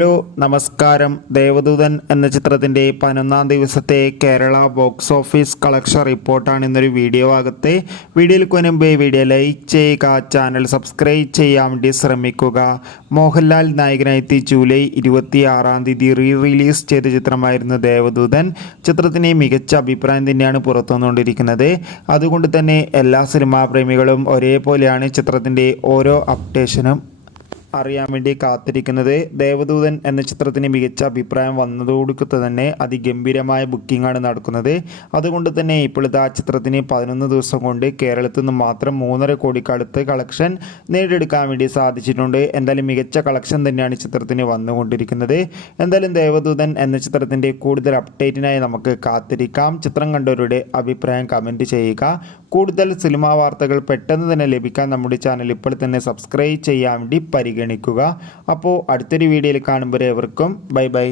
Hello നമസ്കാരം. ദേവദൂതൻ എന്ന ചിത്രത്തിൻ്റെ 11-ാം ദിവസത്തെ കേരള ബോക്സ് ഓഫീസ് കളക്ഷൻ റിപ്പോർട്ടാണ് ഇന്നൊരു വീഡിയോ ഭാഗത്ത്. വീഡിയോയിൽ മുൻപ് വീഡിയോ ലൈക്ക് ചെയ്യുക, ചാനൽ സബ്സ്ക്രൈബ് ചെയ്യാൻ വേണ്ടി ശ്രമിക്കുക. മോഹൻലാൽ നായകനായി ജൂലൈ 26-ാം തീയതി റിലീസ് ചെയ്ത ചിത്രമായിരുന്നു ദേവദൂതൻ. ചിത്രത്തിന് മികച്ച അഭിപ്രായം തന്നെയാണ് പുറത്തു വന്നുകൊണ്ടിരിക്കുന്നത്. അതുകൊണ്ട് തന്നെ എല്ലാ സിനിമാ പ്രേമികളും ഒരേപോലെയാണ് ചിത്രത്തിൻ്റെ ഓരോ അപ്ഡേഷനും അറിയാൻ വേണ്ടി കാത്തിരിക്കുന്നത്. ദേവദൂതൻ എന്ന ചിത്രത്തിന് മികച്ച അഭിപ്രായം വന്നതോടുകൂടി തന്നെ അതിഗംഭീരമായ ബുക്കിംഗാണ് നടക്കുന്നത്. അതുകൊണ്ട് തന്നെ ഇപ്പോഴത്തെ ആ ചിത്രത്തിന് 11 ദിവസം കൊണ്ട് കേരളത്തിൽ നിന്ന് മാത്രം 3.5 കോടിക്കടുത്ത് കളക്ഷൻ നേടിയെടുക്കാൻ വേണ്ടി സാധിച്ചിട്ടുണ്ട്. എന്തായാലും മികച്ച കളക്ഷൻ തന്നെയാണ് ചിത്രത്തിന് വന്നുകൊണ്ടിരിക്കുന്നത്. എന്തായാലും ദേവദൂതൻ എന്ന ചിത്രത്തിൻ്റെ കൂടുതൽ അപ്ഡേറ്റിനായി നമുക്ക് കാത്തിരിക്കാം. ചിത്രം കണ്ടവരുടെ അഭിപ്രായം കമൻറ്റ് ചെയ്യുക. കൂടുതൽ സിനിമാ വാർത്തകൾ പെട്ടെന്ന് തന്നെ ലഭിക്കാൻ നമ്മുടെ ചാനൽ ഇപ്പോൾ തന്നെ സബ്സ്ക്രൈബ് ചെയ്യാൻ വേണ്ടി പരിഗണിക്കുക. അപ്പോൾ അടുത്തൊരു വീഡിയോയിൽ കാണുമ്പോൾ ഏവർക്കും ബൈ ബൈ.